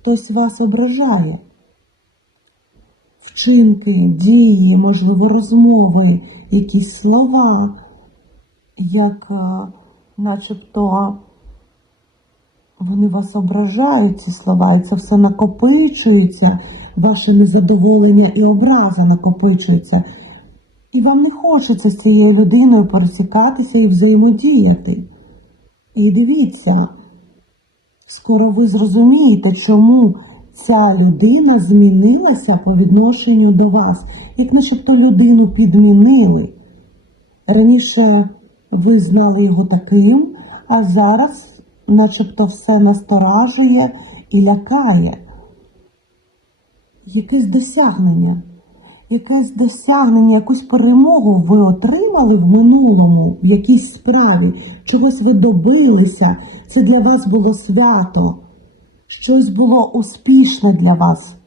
хтось вас ображає. Вчинки, дії, можливо, розмови, якісь слова, як е, начебто вони вас ображають, ці слова, і це все накопичується, ваше незадоволення і образа накопичується. І вам не хочеться з цією людиною пересікатися і взаємодіяти. І дивіться, скоро ви зрозумієте, чому ця людина змінилася по відношенню до вас, як начебто людину підмінили. Раніше ви знали його таким, а зараз начебто все насторажує і лякає. Якесь досягнення, якесь досягнення, якусь перемогу ви отримали в минулому, в якійсь справі, чогось ви добилися, це для вас було свято, щось було успішне для вас.